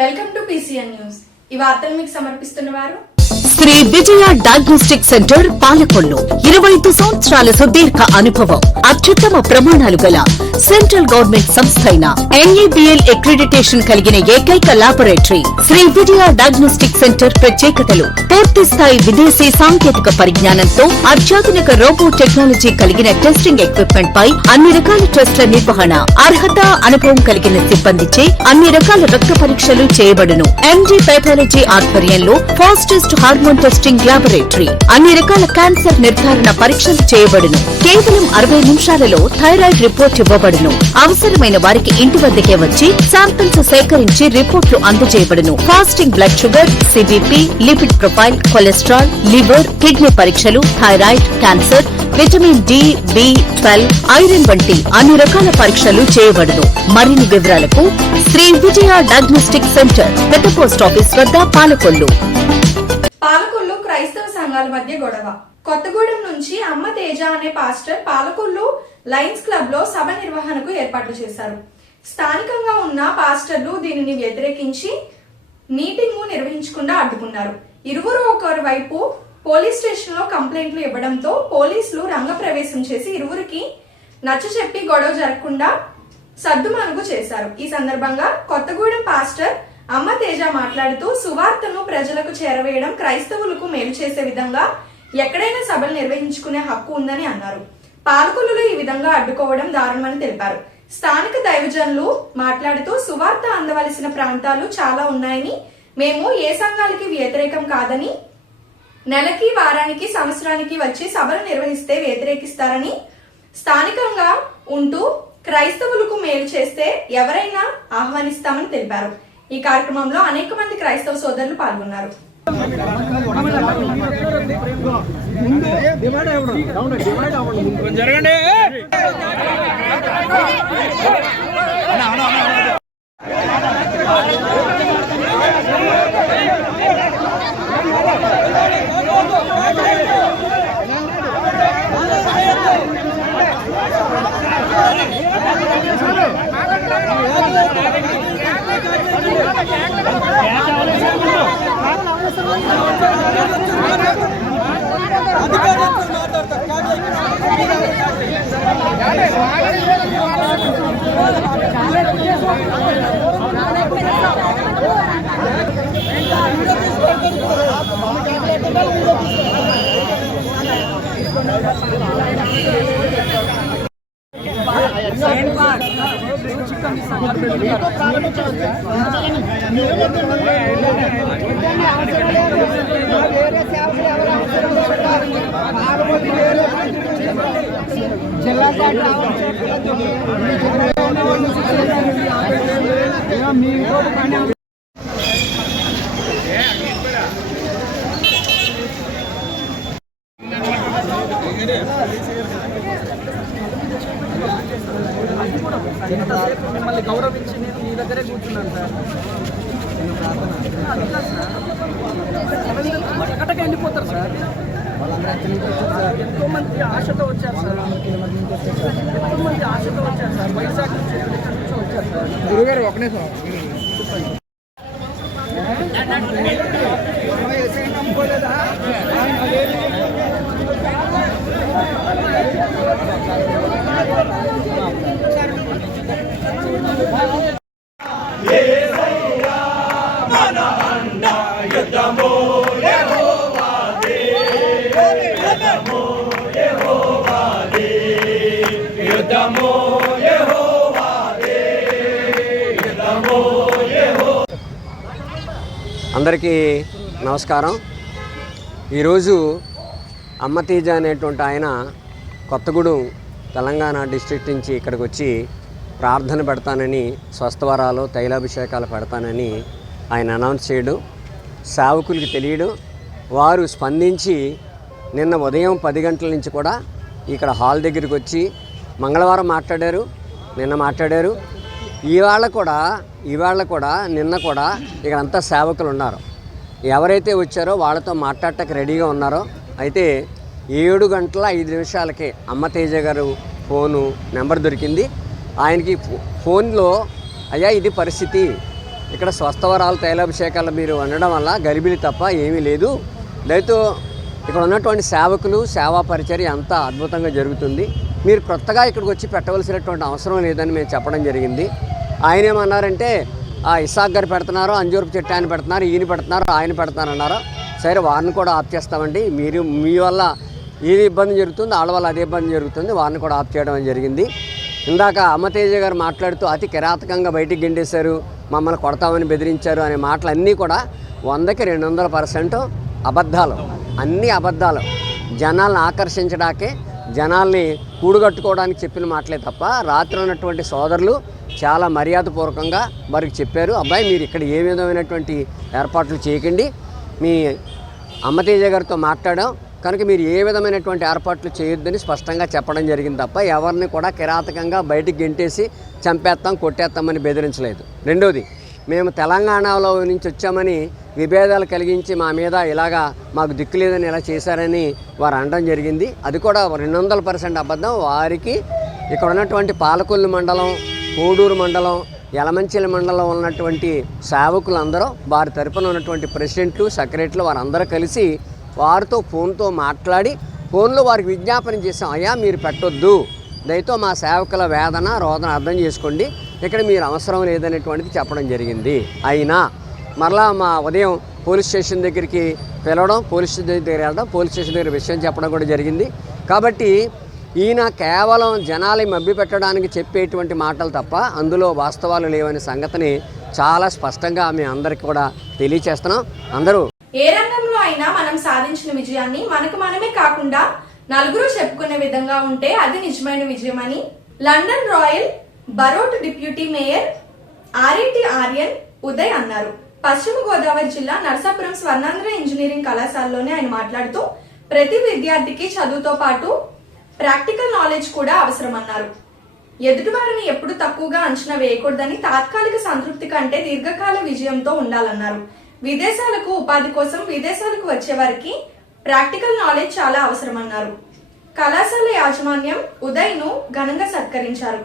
Welcome to PCN news. ఈ వార్తలు మీకు సమర్పిస్తున్నవారు శ్రీ విజయ డయాగ్నోస్టిక్ సెంటర్ పాలకొల్లు. 25 సంవత్సరాల సుదీర్ఘ అనుభవం, అత్యుత్తమ ప్రమాణాలు గల సెంట్రల్ గవర్నమెంట్ సంస్థ అయిన NABL అక్రిడిటేషన్ కలిగిన ఏకైక laboratory Shri Vijaya diagnostic centre. ప్రత్యేకతలు: పూర్తి స్థాయి విదేశీ సాంకేతిక పరిజ్ఞానంతో అత్యాధునిక రోబో టెక్నాలజీ కలిగిన టెస్టింగ్ ఎక్విప్మెంట్ పై అన్ని రకాల టెస్టుల నిర్వహణ, అర్హత, అనుభవం కలిగిన సిబ్బందిచే అన్ని రకాల రక్త పరీక్షలు చేయబడును. MD పైథాలజీ ఆధ్వర్యంలో ఫాస్టెస్ట్ హార్మోన్ టెస్టింగ్ ల్యాబొరేటరీ. అన్ని రకాల క్యాన్సర్ నిర్ధారణ పరీక్షలు చేయబడును. కేవలం 60 నిమిషాలలో థైరాయిడ్ రిపోర్ట్ ఇవ్వబడును. అవసరమైన వారికి ఇంటి వద్దకే వచ్చి శాంపిల్స్ సేకరించి రిపోర్ట్లు అందజేయబడును. Fasting blood sugar, CBP, lipid profile, cholesterol, liver, kidney పరీక్షలు, thyroid, cancer, vitamin D, B12, iron వంటి అన్ని రకాల పరీక్షలు చేయబడును. మరిన్ని వివరాలకు శ్రీ విజయ డయాగ్నోస్టిక్ సెంటర్, పెద్ద పోస్ట్ ఆఫీస్ వద్ద, పాలకొల్లు. పాలకొల్లు క్రైస్తవ సంఘాల మధ్య గొడవ. కొత్తగూడెం నుంచి అమ్మ తేజ అనే పాస్టర్ పాలకొల్లు లయన్స్ క్లబ్ లో సభ నిర్వహణకు ఏర్పాట్లు చేశారు. స్థానికంగా ఉన్న పాస్టర్లు దీనిని వ్యతిరేకించి మీటింగ్ నిర్వహించకుండా అడ్డుకున్నారు. ఇరువురు ఒకరి వైపు పోలీస్ స్టేషన్ లో కంప్లైంట్లు ఇవ్వడంతో పోలీసులు రంగప్రవేశం చేసి ఇరువురికి నచ్చచెప్పి గొడవ జరగకుండా సద్దుమణుగు చేశారు. ఈ సందర్భంగా కొత్తగూడెం పాస్టర్ అమ్మ తేజ మాట్లాడుతూ సువార్తను ప్రజలకు చేరవేయడం క్రైస్తవులకు మేలు చేసే విధంగా ఎక్కడైనా సభలు నిర్వహించుకునే హక్కు ఉందని అన్నారు. పాలకొల్లులో ఈ విధంగా అడ్డుకోవడం దారుణమని తెలిపారు. స్థానిక దైవజనులు మాట్లాడుతూ సువార్త అందవలసిన ప్రాంతాలు చాలా ఉన్నాయని, మేము ఏ సంఘాలకి వ్యతిరేకం కాదని, నెలకి, వారానికి, సంవత్సరానికి వచ్చి సభలు నిర్వహిస్తే వ్యతిరేకిస్తారని, స్థానికంగా ఉంటూ క్రైస్తవులకు మేలు చేస్తే ఎవరైనా ఆహ్వానిస్తామని తెలిపారు. ఈ కార్యక్రమంలో అనేక మంది క్రైస్తవ సోదరులు పాల్గొన్నారు. మిమ్మల్ని గౌరవించి నేను మీ దగ్గరే కూర్చున్నాను సార్. ఎక్కడికి వెళ్ళిపోతారు సార్? ఎంతో మంది ఆశతో వచ్చారు సార్. ఎంతో మంది ఆశతో వచ్చారు సార్. వైజాగ్ నుంచి ఎక్కడి నుంచో వచ్చారు సార్. గురుగారు ఒకనే సార్. అందరికీ నమస్కారం. ఈరోజు అమ్మ తేజ అనేటువంటి ఆయన కొత్తగూడెం తెలంగాణ డిస్ట్రిక్ట్ నుంచి ఇక్కడికి వచ్చి ప్రార్థన పెడతానని, స్వస్థవరాలు, తైలాభిషేకాలు పెడతానని ఆయన అనౌన్స్ చేయడం, సేవకులకి తెలియడం, వారు స్పందించి నిన్న ఉదయం 10 గంటల నుంచి కూడా ఇక్కడ హాల్ దగ్గరికి వచ్చి మంగళవారం మాట్లాడారు, నిన్న మాట్లాడారు. ఇవాళ కూడా నిన్న కూడా ఇక్కడంతా సేవకులు ఉన్నారు. ఎవరైతే వచ్చారో వాళ్ళతో మాట్లాడటానికి రెడీగా ఉన్నారో. అయితే 7 గంటల 5 నిమిషాలకే అమ్మ తేజ గారు ఫోను నెంబర్ దొరికింది. ఆయనకి ఫోన్లో, అయ్యా ఇది పరిస్థితి, ఇక్కడ స్వస్థవరాలు తైలాభిషేకాలు మీరు వండడం వల్ల గలిబిలి తప్ప ఏమీ లేదు. దయతో ఇక్కడ ఉన్నటువంటి సేవకులు సేవా పరిచర్య అంతా అద్భుతంగా జరుగుతుంది. మీరు కొత్తగా ఇక్కడికి వచ్చి పెట్టవలసినటువంటి అవసరం లేదని మేము చెప్పడం జరిగింది. ఆయన ఏమన్నారంటే ఇసాక్ గారు పెడుతున్నారు, అంజూరపు చెట్టు ఆయన పెడుతున్నారు, ఈయన పెడుతున్నారు, ఆయన పెడుతున్నారు అన్నారు. సరే వారిని కూడా ఆఫ్ చేస్తామండి. మీరు మీ వల్ల ఏది ఇబ్బంది జరుగుతుంది, వాళ్ళ వల్ల అదే ఇబ్బంది జరుగుతుంది, వారిని కూడా ఆఫ్ చేయడం జరిగింది. ఇందాక అమ్మతేజ గారు మాట్లాడుతూ అతి కిరాతకంగా బయటికి గెంటేశారు, మమ్మల్ని కొడతామని బెదిరించారు అనే మాటలు అన్నీ కూడా 100కి 200% అబద్ధాలు. అన్నీ అబద్ధాలు. జనాలను ఆకర్షించడానికే, జనాల్ని కూడుగట్టుకోవడానికి చెప్పిన మాటలే తప్ప రాత్రి ఉన్నటువంటి సోదరులు చాలా మర్యాదపూర్వకంగా వారికి చెప్పారు, అబ్బాయి మీరు ఇక్కడ ఏ విధమైనటువంటి ఏర్పాట్లు చేయకండి, మీ అమ్మతేజ గారితో మాట్లాడాం కనుక మీరు ఏ విధమైనటువంటి ఏర్పాట్లు చేయొద్దని స్పష్టంగా చెప్పడం జరిగింది తప్ప ఎవరిని కూడా కిరాతకంగా బయటికి గెంటేసి చంపేస్తాం కొట్టేస్తామని బెదిరించలేదు. రెండోది, మేము తెలంగాణలో నుంచి వచ్చామని విభేదాలు కలిగించి మా మీద ఇలాగా మాకు దిక్కు లేదని ఇలా చేశారని వారు అనడం జరిగింది. అది కూడా 200% అబద్ధం. వారికి ఇక్కడ ఉన్నటువంటి పాలకొల్లు మండలం, కోడూరు మండలం, యలమంచిలి మండలం ఉన్నటువంటి సేవకులందరూ వారి తరపున ఉన్నటువంటి ప్రెసిడెంట్లు, సెక్రటరీలు వారందరూ కలిసి వారితో ఫోన్తో మాట్లాడి ఫోన్లో వారికి విజ్ఞాపన చేసాం, అయ్యా మీరు పెట్టొద్దు, దయతో మా సేవకుల వేదన రోదన అర్థం చేసుకోండి, ఇక్కడ మీరు అవసరం లేదనేటువంటిది చెప్పడం జరిగింది. అయినా మరలా మా ఉదయం పోలీస్ స్టేషన్ దగ్గరికి పిలవడం, పోలీస్ స్టేషన్ దగ్గర వెళ్ళడం, పోలీస్ స్టేషన్ దగ్గర విషయం చెప్పడం కూడా జరిగింది. కాబట్టి ఈయన కేవలం జనాలు మభ్యపెట్టడానికి చెప్పేటువంటి మాటలు తప్ప అందులో వాస్తవాలు లేవనే సంగతిని చాలా స్పష్టంగా మేము అందరికీ కూడా తెలియచేస్తున్నాం. అందరూ ఏ రంగంలో అయినా మనం సాధించిన విజయాన్ని మనకు మనమే కాకుండా నలుగురు చెప్పుకునే విధంగా ఉంటే అది నిజమైన విజయం అని London royal borough deputy mayor ఆర్ఏటి ఆర్యన్ ఉదయ్ అన్నారు. పశ్చిమ గోదావరి జిల్లా నరసాపురం స్వర్ణాంధ్ర ఇంజనీరింగ్ కళాశాలలోనే ఆయన మాట్లాడుతూ ప్రతి విద్యార్థికి చదువుతో పాటు ప్రాక్టికల్ నాలెడ్జ్ కూడా అవసరమన్నారు. ఎదుటివారిని ఎప్పుడు తక్కువగా అంచనా వేయకూడదని, తాత్కాలిక సంతృప్తి కంటే దీర్ఘకాల విజయంతో ఉండాలన్నారు. విదేశాలకు ఉపాధి కోసం విదేశాలకు వచ్చే వారికి ప్రాక్టికల్ నాలెడ్జ్ చాలా అవసరమన్నారు. కళాశాల యాజమాన్యం ఉదయ్ ను ఘనంగా సత్కరించారు.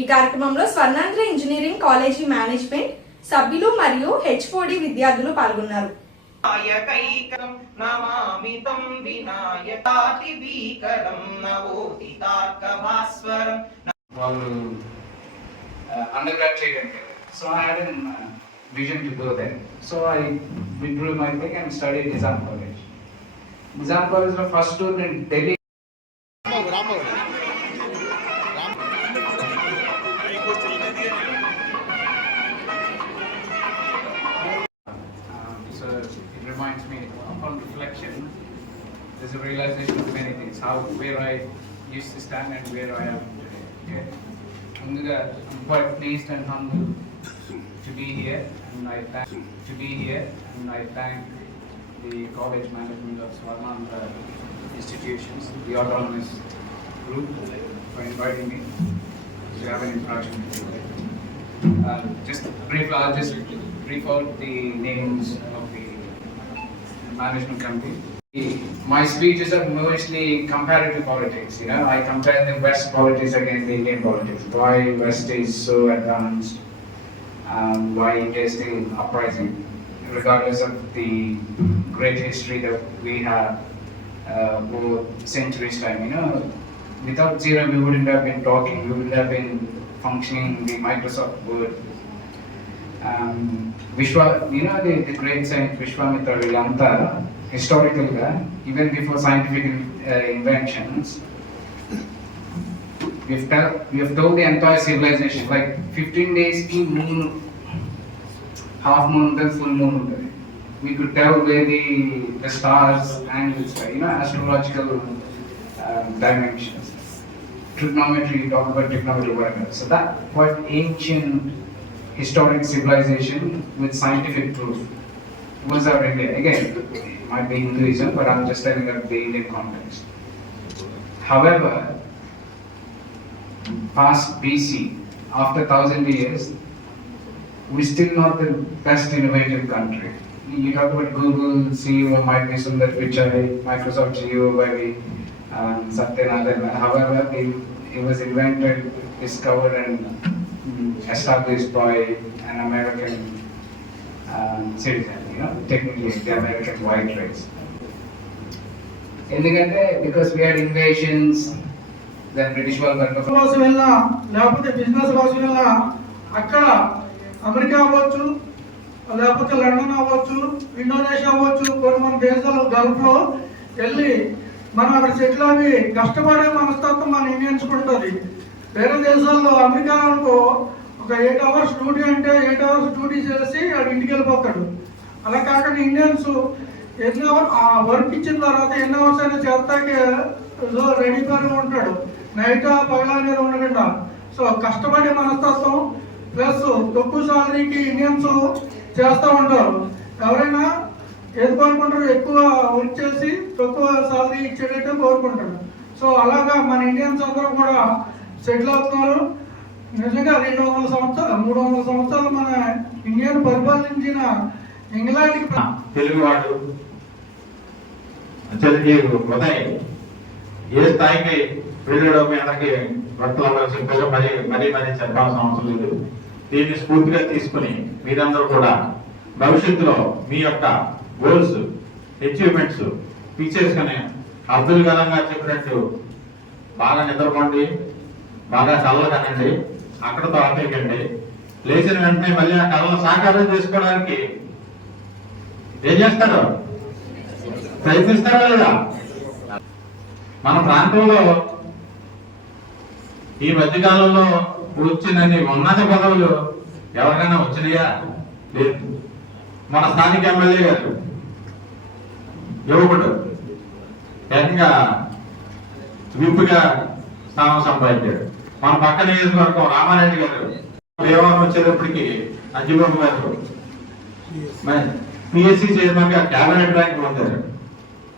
ఈ కార్యక్రమంలో స్వర్ణాంధ్ర ఇంజనీరింగ్ కాలేజీ మేనేజ్మెంట్ సభ్యులు మరియు హెచ్ఓడి విద్యార్థులు పాల్గొన్నారు. So I had a vision to go there. So I withdrew my thing and studied Nizam College. Nizam College is the first tour in Delhi. So it reminds me, upon reflection, there's a realization of many things. Where I used to stand and where I am today. Okay? I'm quite pleased and humbled to be here, and I thank the college management of Swarnandra institutions, the autonomous group, for inviting me to have an interaction with you. I'll just brief out the names of the management committee. My speeches are mostly comparative politics. I compare the West politics against the Indian politics. Why West is so advanced, why India is still uprising, regardless of the great history that we have over centuries time. Without Zero, we wouldn't have been talking, we wouldn't have been functioning the Microsoft Word. The great saint Vishwamitra Vilanta, historically, even before scientific inventions, we have told the entire civilization, like 15 days ki moon, half moon, then full moon. We could tell where the stars angles were, astrological dimensions. Trigonometry, talk about trigonometry, whatever. So that quite ancient historic civilization with scientific proof was our India. Again, it might be Hinduism, but I'm just telling that the Indian context. However, past BC, after 1,000 years, we're still not the best innovative country. You talk about Google CEO might be Sundar Pichai, Microsoft CEO maybe Satya Nadella. However, it was invented, discovered and established by an American citizen, technically the American white race. ఎందుకంటే because we had invasions, then British వాళ్ళు కోసం వెళ్ళినా లేకపోతే business కోసం వెళ్ళినా అక్కడ America అవ్వచ్చు, లేకపోతే లండన్ అవ్వచ్చు, ఇండోనేషియా అవ్వచ్చు, కొన్ని మన దేశాలు గల్ఫ్లో వెళ్ళి మనం అక్కడ సెటిల్ అవి కష్టపడే మనస్తత్వం మన ఇండియన్స్ ఉంటుంది. వేరే దేశాల్లో అమెరికా అనుకో ఒక 8 hours డ్యూటీ అంటే 8 hours డ్యూటీ చేసి వాడు ఇంటికి వెళ్ళిపోతాడు. అలా కాకుండా ఇండియన్స్ ఎన్ని అవర్స్ ఆ వర్క్ ఇచ్చిన తర్వాత ఎన్ని అవర్స్ అయినా చేస్తాకే రెడీగానే ఉంటాడు, నైట్ పగల అనేది ఉండకుండా. సో కష్టపడే మనస్తత్వం ప్లస్ తక్కువ సాలరీకి ఇండియన్స్ చేస్తూ ఉంటారు. ఎవరైనా ఏది కోరుకుంటారు, ఎక్కువ వర్క్ చేసి తక్కువ సాలరీ ఇచ్చేటట్టు కోరుకుంటారు. సో అలాగా మన ఇండియన్స్ అందరూ కూడా సెటిల్ అవుతున్నారు. నిజంగా 200 సంవత్సరాలు 300 సంవత్సరాలు మన ఇండియాను పరిపాలించిన ఇంగ్లాండ్కి తెలుగువాడు చిరంజీవి ఉదయ్ ఏ స్థాయికి వెళ్ళడం మీ అందరికీ వర్తలు మరీ చెప్పాల్సిన అవసరం లేదు. దీన్ని స్ఫూర్తిగా తీసుకుని మీరందరూ కూడా భవిష్యత్తులో మీ యొక్క గోల్స్ అచీవ్మెంట్స్ తీసేసుకుని అబ్దుల్ కలాం గారు చెప్పినట్టు బాగా నిద్రపోండి, బాగా కళ్ళలు కనండి, అక్కడతో ఆపేయకండి. లేచిన వెంటనే మళ్ళీ ఆ కళ్ళను సాకారం చేసుకోవడానికి ఏం చేస్తారు, ప్రయత్నిస్తారా లేదా? మన ప్రాంతంలో ఈ మధ్యకాలంలో వచ్చినన్ని ఉన్నత పదవులు ఎవరికైనా వచ్చినాయా? లేదు. మన స్థానిక ఎమ్మెల్యే గారు యువకుడు ఏకంగా విప్పుగా స్థానం సంపాదించాడు. మన పక్క నియోజకవర్గం రామారెడ్డి గారు దేవాలయం వచ్చేటప్పటికి అంజబాబు గారు పిఎస్సి చైర్మన్ గా క్యాబినెట్ ర్యాంక్ పొందారు.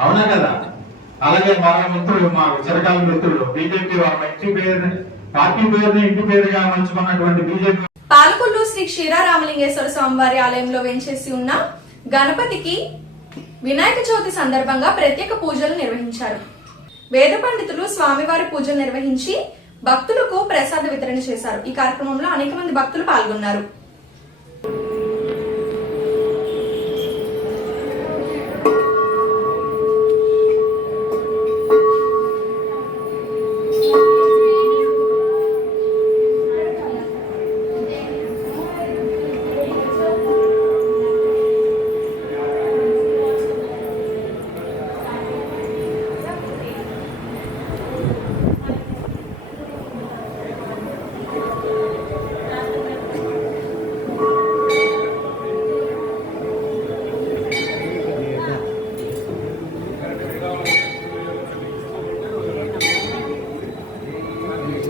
అవునా కదా? అలాగే మరో మిత్రుడు, మా చిరకాల మిత్రుడు బీజేపీ వాళ్ళ ఇంటి పేరు, పార్టీ పేరుని ఇంటి పేరుగా మంచుకున్నటువంటి బీజేపీ పాలకొల్లు శ్రీ క్షీరారామలింగేశ్వర స్వామివారి ఆలయంలో వెంచేసి ఉన్న గణపతికి వినాయక చవితి సందర్భంగా ప్రత్యేక పూజలు నిర్వహించారు. వేద పండితులు స్వామివారి పూజలు నిర్వహించి భక్తులకు ప్రసాద వితరణ చేశారు. ఈ కార్యక్రమంలో అనేక మంది భక్తులు పాల్గొన్నారు.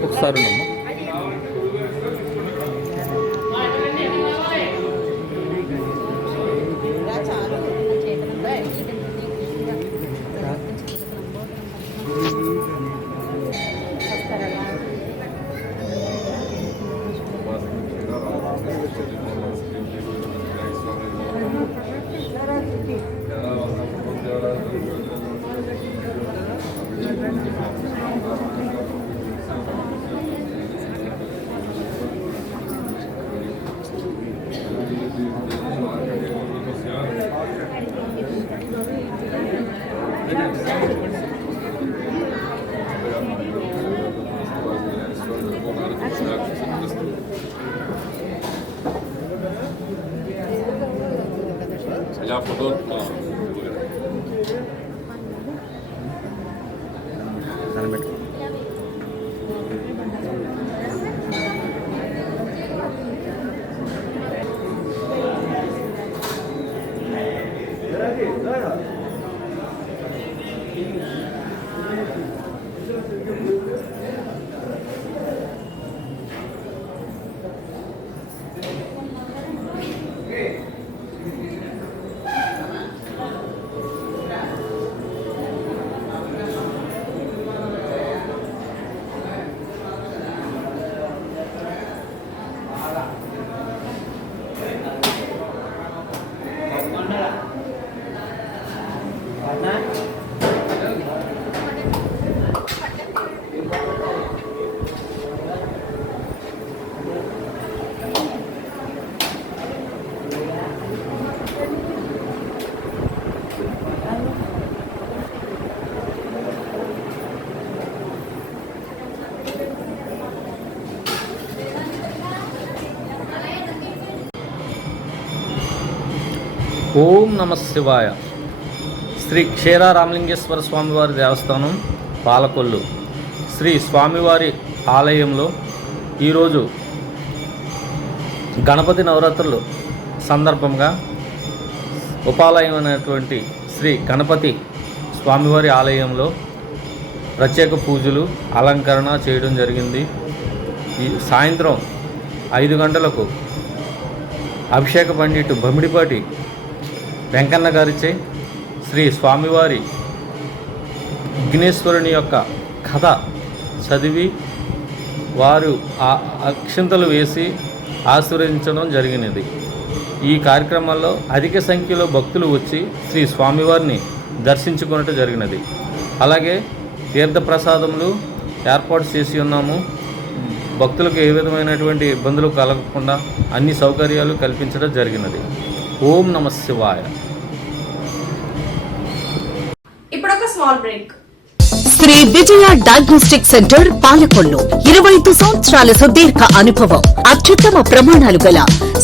ఒకసారి Ja, von dort. ఓం నమ శివాయ. శ్రీ క్షీర రామలింగేశ్వర స్వామివారి దేవస్థానం పాలకొల్లు శ్రీ స్వామివారి ఆలయంలో ఈరోజు గణపతి నవరాత్రులు సందర్భంగా ఉపాలయం అనేటువంటి శ్రీ గణపతి స్వామివారి ఆలయంలో ప్రత్యేక పూజలు అలంకరణ చేయడం జరిగింది. ఈ సాయంత్రం 5 గంటలకు అభిషేక పండిట్ బమిడిపాటి వెంకన్న గారిచే శ్రీ స్వామివారి విఘ్నేశ్వరుని యొక్క కథ చదివి వారు ఆ అక్షింతలు వేసి ఆశీర్వదించడం జరిగినది. ఈ కార్యక్రమంలో అధిక సంఖ్యలో భక్తులు వచ్చి శ్రీ స్వామివారిని దర్శించుకున్నట్టు జరిగినది. అలాగే తీర్థప్రసాదములు ఏర్పాటు చేసి ఉన్నాము. భక్తులకు ఏ విధమైనటువంటి ఇబ్బందులు కలగకుండా అన్ని సౌకర్యాలు కల్పించడం జరిగినది. ఓం నమ శివాయ. ఇప్పుడు ఒక small break. Shri Vijaya diagnostic centre Palakollu 25 సంవత్సరాల సుదీర్ఘ అనుభవం, అత్యుత్తమ ప్రమాణాలు గల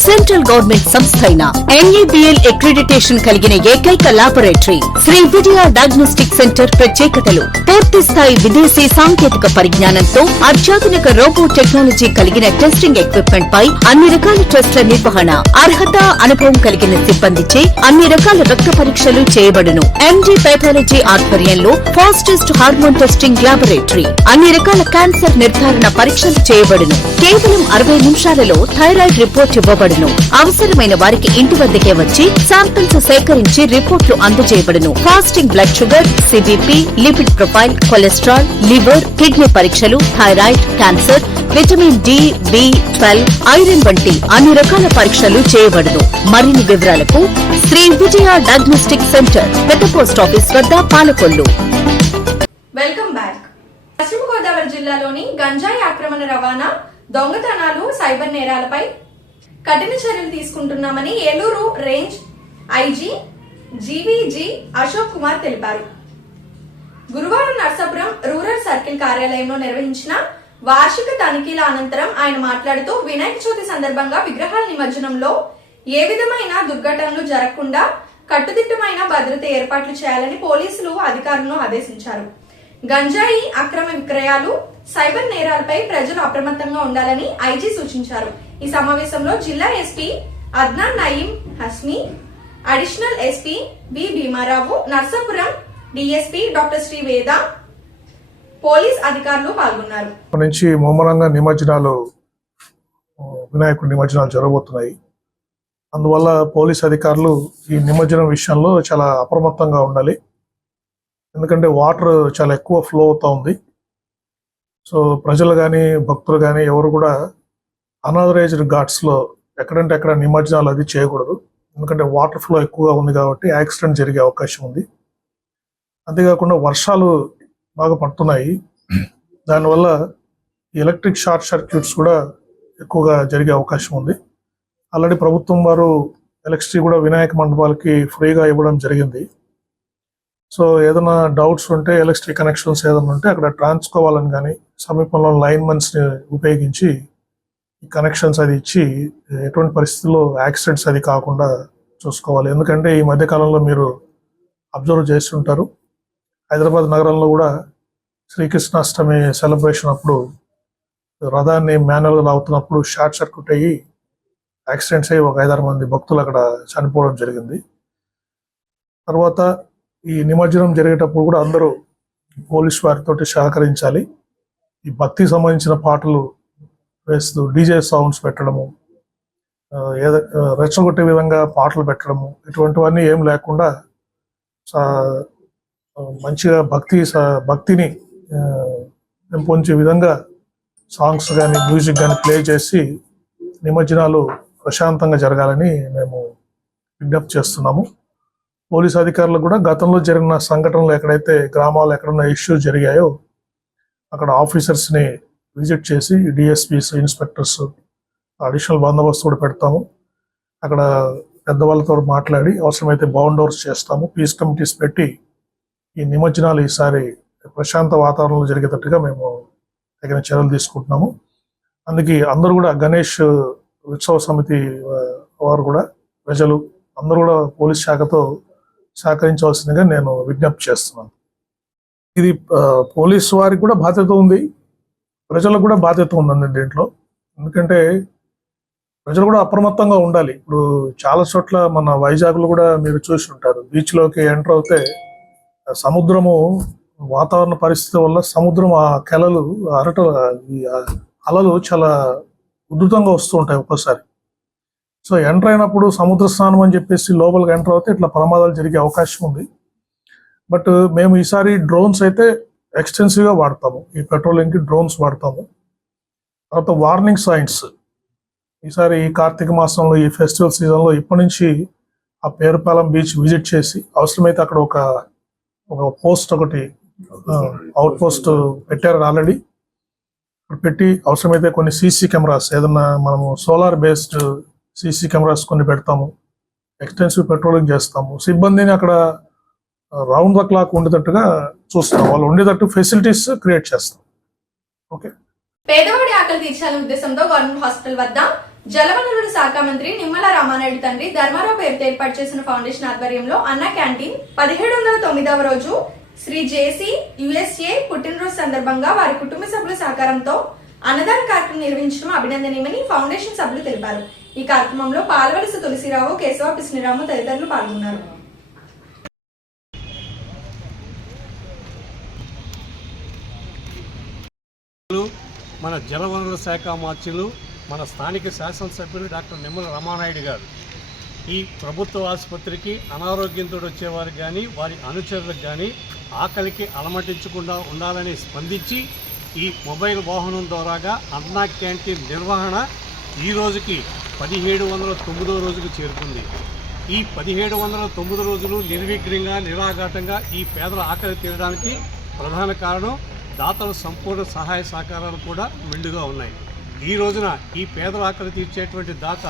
సెంట్రల్ గవర్నమెంట్ సంస్థ అయిన NABL అక్రిడిటేషన్ కలిగిన ఏకైక laboratory Shri Vijaya diagnostic centre. ప్రత్యేకతలు: పూర్తి స్థాయి విదేశీ సాంకేతిక పరిజ్ఞానంతో అత్యాధునిక రోబో టెక్నాలజీ కలిగిన టెస్టింగ్ ఎక్విప్మెంట్ పై అన్ని రకాల టెస్టుల నిర్వహణ, అర్హత, అనుభవం కలిగిన సిబ్బందిచే అన్ని రకాల రక్త పరీక్షలు చేయబడును. MD పెథాలజీ ఆధ్వర్యంలో ఫాస్టెస్ట్ హార్మోన్ టెస్టింగ్ ల్యాబొరేటరీ, అన్ని రకాల క్యాన్సర్ నిర్ధారణ పరీక్షలు చేయబడును. కేవలం 60 నిమిషాలలో థైరాయిడ్ రిపోర్ట్ ఇవ్వబడును. అవసరమైన వారికి ఇంటి వద్దకే వచ్చి శాంపిల్స్ సేకరించి రిపోర్ట్లు అందజేయబడును. Fasting blood sugar, CBP, lipid profile, cholesterol, liver, kidney పరీక్షలు, thyroid, cancer, vitamin D, B12, iron వంటి అన్ని రకాల పరీక్షలు చేయబడును. మరిన్ని వివరాలకు శ్రీ విజయ డయాగ్నోస్టిక్ సెంటర్, పెద్ద పోస్ట్ ఆఫీస్ వద్ద, పాలకొల్లు. Welcome back. పశ్చిమ గోదావరి జిల్లాలోని గంజాయి ఆక్రమణ, రవాణా, దొంగతనాలు, సైబర్ నేరాలపై కఠిన చర్యలు తీసుకుంటున్నామని Eluru range IG GVG Ashok Kumar తెలిపారు. గురువారం నర్సాపురం రూరల్ సర్కిల్ కార్యాలయంలో నిర్వహించిన వార్షిక తనిఖీల అనంతరం ఆయన మాట్లాడుతూ వినాయక చవితి సందర్భంగా విగ్రహాల నిమజ్జనంలో ఏ విధమైన దుర్ఘటనలు జరగకుండా కట్టుదిట్టమైన భద్రత ఏర్పాట్లు చేయాలని పోలీసులు అధికారులను ఆదేశించారు. గంజాయి అక్రమ విక్రయాలు, సైబర్ నేరాలపై ప్రజలు అప్రమత్తంగా ఉండాలని IG సూచించారు. ఈ సమావేశంలో జిల్లా SP Adnan Naeem Hasmi, additional SP B Bhimarao, Narsapuram DSP doctor Sriveda, police అధికారులు పాల్గొన్నారు. నుంచి ముమ్మరంగా నిమజ్జనాలు, వినాయకుడి నిమజ్జనాలు జరగబోతున్నాయి. అందువల్ల పోలీస్ అధికారులు ఈ నిమజ్జనం విషయంలో చాలా అప్రమత్తంగా ఉండాలి. ఎందుకంటే వాటర్ చాలా ఎక్కువ ఫ్లో అవుతా ఉంది. సో ప్రజలు కానీ భక్తులు కానీ ఎవరు కూడా అనాథరైజ్డ్ ఘాట్స్లో ఎక్కడంటే అక్కడ నిమజ్జనాలు అది చేయకూడదు. ఎందుకంటే వాటర్ ఫ్లో ఎక్కువగా ఉంది కాబట్టి యాక్సిడెంట్ జరిగే అవకాశం ఉంది. అంతేకాకుండా వర్షాలు బాగా పడుతున్నాయి. దానివల్ల ఎలక్ట్రిక్ షార్ట్ సర్క్యూట్స్ కూడా ఎక్కువగా జరిగే అవకాశం ఉంది. ఆల్రెడీ ప్రభుత్వం వారు ఎలక్ట్రిసిటీ కూడా వినాయక మండపాలకి ఫ్రీగా ఇవ్వడం జరిగింది. సో ఏదైనా డౌట్స్ ఉంటే, ఎలక్ట్రిసిటీ కనెక్షన్స్ ఏదైనా ఉంటే అక్కడ ట్రాన్స్కోవాలని కానీ సమీపంలో లైన్మెన్స్ని ఉపయోగించి ఈ కనెక్షన్స్ అది ఇచ్చి ఎటువంటి పరిస్థితుల్లో యాక్సిడెంట్స్ అది కాకుండా చూసుకోవాలి. ఎందుకంటే ఈ మధ్యకాలంలో మీరు అబ్జర్వ్ చేస్తుంటారు, హైదరాబాద్ నగరంలో కూడా శ్రీకృష్ణాష్టమి సెలబ్రేషన్ అప్పుడు రథాన్ని మాన్యువల్గా లాగుతున్నప్పుడు షార్ట్ సర్క్యూట్ అయ్యి యాక్సిడెంట్స్ అయ్యి ఒక 5-6 మంది భక్తులు అక్కడ చనిపోవడం జరిగింది. తర్వాత ఈ నిమజ్జనం జరిగేటప్పుడు కూడా అందరూ పోలీస్ వారితో సహకరించాలి. ఈ భక్తికి సంబంధించిన పాటలు వేస్తూ డీజే సౌండ్స్ పెట్టడము, రెచ్చగొట్టే విధంగా పాటలు పెట్టడము, ఇటువంటివన్నీ ఏం లేకుండా మంచిగా భక్తిని పెంపొంచే విధంగా సాంగ్స్ కానీ మ్యూజిక్ కానీ ప్లే చేసి నిమజ్జనాలు ప్రశాంతంగా జరగాలని మేము విజ్ఞప్తి చేస్తున్నాము. పోలీస్ అధికారులు కూడా గతంలో జరిగిన సంఘటనలు ఎక్కడైతే గ్రామాలు ఎక్కడన్నా ఇష్యూస్ జరిగాయో అక్కడ ఆఫీసర్స్ని విజిట్ చేసి DSPs, ఇన్స్పెక్టర్స్, అడిషనల్ బందోబస్తు కూడా పెడతాము. అక్కడ పెద్దవాళ్ళతో మాట్లాడి అవసరమైతే బౌండ్ ఓవర్స్ చేస్తాము. పీస్ కమిటీస్ పెట్టి ఈ నిమజ్జనాలు ఈసారి ప్రశాంత వాతావరణంలో జరిగేటట్టుగా మేము తగిన చర్యలు తీసుకుంటున్నాము. అందుకే అందరూ కూడా గణేష్ ఉత్సవ సమితి వారు కూడా, ప్రజలు అందరూ కూడా పోలీస్ శాఖతో సహకరించవలసిందిగా నేను విజ్ఞప్తి చేస్తున్నాను. ఇది పోలీసు వారికి కూడా బాధ్యత ఉంది, ప్రజలకు కూడా బాధ్యత ఉందండి దీంట్లో. ఎందుకంటే ప్రజలు కూడా అప్రమత్తంగా ఉండాలి. ఇప్పుడు చాలా చోట్ల మన వైజాగ్లో కూడా మీరు చూసి ఉంటారు, బీచ్లోకి ఎంటర్ అవుతే సముద్రము వాతావరణ పరిస్థితి వల్ల సముద్రం ఆ కెలలు ఈ అలలు చాలా ఉధృతంగా వస్తూ ఉంటాయి ఒక్కోసారి. సో ఎంటర్ అయినప్పుడు సముద్ర స్నానం అని చెప్పేసి లోపలికి ఎంటర్ అవుతే ఇట్లా ప్రమాదాలు జరిగే అవకాశం ఉంది. బట్ మేము ఈసారి డ్రోన్స్ అయితే ఎక్స్టెన్సివ్గా వాడతాము, ఈ పెట్రోలింగ్కి డ్రోన్స్ వాడతాము. తర్వాత వార్నింగ్ సైన్స్ ఈసారి ఈ కార్తీక మాసంలో ఈ ఫెస్టివల్ సీజన్లో ఇప్పటి నుంచి ఆ పేరుపాలెం బీచ్ విజిట్ చేసి అవసరమైతే అక్కడ ఒక పోస్ట్ ఒకటి అవుట్ పోస్ట్ పెట్టారు ఆల్రెడీ. పెట్టి అవసరమైతే కొన్ని సీసీ కెమెరాస్, ఏదన్నా మనము సోలార్ బేస్డ్ సీసీ కెమెరాస్ కొన్ని పెడతాము. ఎక్స్టెన్సివ్ పెట్రోలింగ్ చేస్తాము. సిబ్బందిని అక్కడ రౌండ్ ద క్లాక్ ఉండేటట్టుగా చూస్తాం, వాళ్ళు ఉండేటట్టు ఫెసిలిటీస్ క్రియేట్ చేస్తాం. ఓకే. పేదవాడి ఆకలి తీర్చాలనే ఉద్దేశంతో గవర్నమెంట్ హాస్పిటల్ వద్ద జలవనరుల శాఖ మంత్రి నిమ్మల రామానాయుడు తండ్రి ధర్మారావు పేరుతో ఏర్పాటు చేసిన ఫౌండేషన్ ఆధ్వర్యంలో అన్న క్యాంటీన్ 1709వ రోజు శ్రీ జేసీ యుఎస్ఏ పుట్టినరోజు సందర్భంగా వారి కుటుంబ సభ్యుల సహకారంతో అన్నదాన కార్యక్రమం నిర్వహించడం అభినందనీయమని ఫౌండేషన్ సభ్యులు తెలిపారు. ఈ కార్యక్రమంలో పాల్వలస తులసిరావు, కేశవ కృష్ణరాము తదితరులు పాల్గొన్నారు. మన జలవనరుల శాఖ మార్చులు, మన స్థానిక శాసనసభ్యులు డాక్టర్ నిమ్మల రామానాయుడు గారు ఈ ప్రభుత్వ ఆసుపత్రికి అనారోగ్యంతో వచ్చేవారికి కానీ వారి అనుచరులకు కానీ ఆకలికి అలమటించకుండా ఉండాలని స్పందించి ఈ మొబైల్ వాహనం ద్వారాగా అన్నా క్యాంటీన్ నిర్వహణ ఈ రోజుకి 1709వ రోజుకు చేరుకుంది. ఈ 1709 రోజులు నిర్విఘ్నంగా నిరాఘాటంగా ఈ పేదల ఆకలి తీరడానికి ప్రధాన కారణం దాతల సంపూర్ణ సహాయ సహకారాలు కూడా మెండుగా ఉన్నాయి. ఈ రోజున ఈ పేదల ఆకలి తీర్చేటువంటి దాత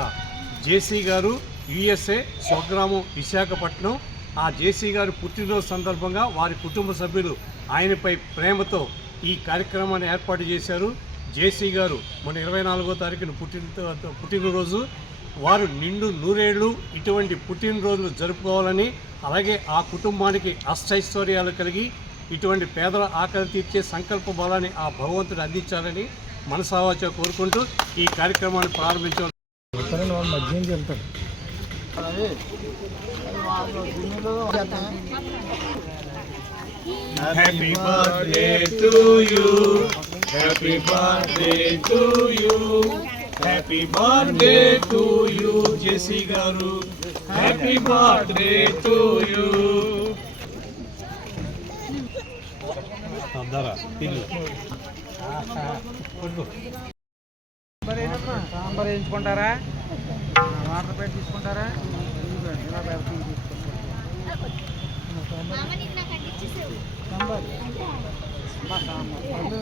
జేసీ గారు, యుఎస్ఏ, స్వగ్రామం విశాఖపట్నం. ఆ జేసీ గారు పుట్టినరోజు సందర్భంగా వారి కుటుంబ సభ్యులు ఆయనపై ప్రేమతో ఈ కార్యక్రమాన్ని ఏర్పాటు చేశారు. జేసీ గారు మన 24వ తారీఖున పుట్టినరోజు, వారు నిండు నూరేళ్లు ఇటువంటి పుట్టినరోజులు జరుపుకోవాలని, అలాగే ఆ కుటుంబానికి అష్టైశ్వర్యాలు కలిగి ఇటువంటి పేదల ఆకలి తీర్చే సంకల్ప బలాన్ని ఆ భగవంతుడు అందించాలని మనసావాచ కోరుకుంటూ ఈ కార్యక్రమాన్ని ప్రారంభించాం. Happy birthday to you. Happy birthday to you. Happy birthday to you, Jesse Garu. Happy birthday to you. Sambar వేయించుకుంటారా, వాటర్ ప్లేట్ తీసుకుంటారా?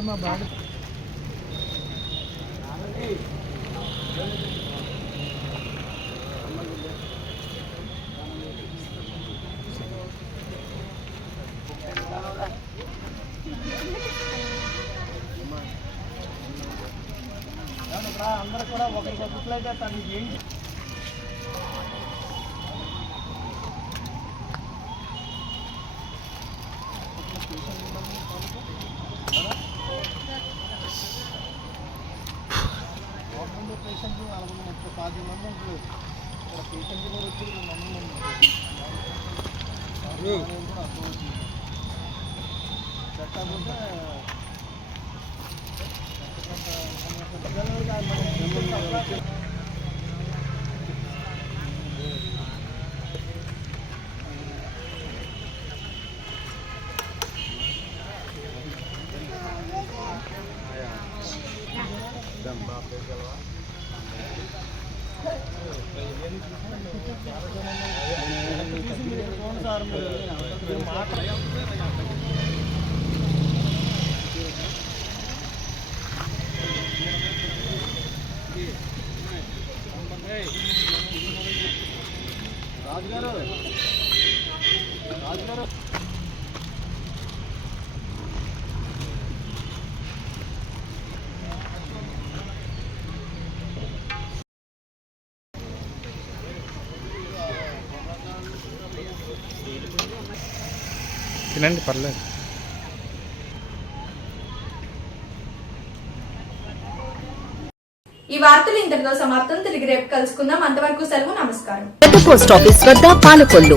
మా బాడీ అందరూ కూడా ఒకరికొకట్లయితే తను ఏంటి పేషెంట్ 40 మంది ఉంటారు ఇక్కడ. పేషెంట్ కూడా వచ్చి 2 మంది చట్టకుంటే రాజుగారు తినండి పర్లేదు. ఈ వార్తలు ఇంతటితో సమాప్తం. తిరిగి రేపు కలుసుకుందాం. అంతవరకు సెలవు. నమస్కారం. పెద్ద పోస్ట్ ఆఫీస్ వద్ద పాలకొల్లు.